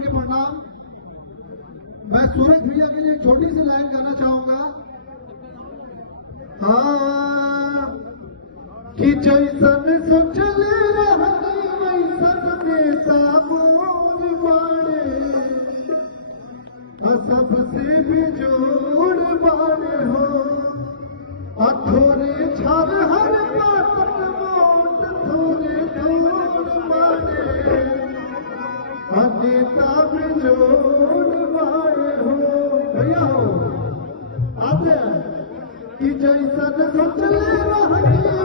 करके प्रणाम। मैं सूरज भैया के लिए छोटी सी लाइन गाना चाहूंगा। हाँ कि जैसन सोचले रहनी वैसन नेता मोर बाड़े, सबसे बेजोड़ बाड़े हो, थोड़े छर हर पातन मोट थोड़े थोड़ बाड़े, नेता बेजोड़ बाड़े हो। भैया हो आते हैं कि जैसन सोचले रहनी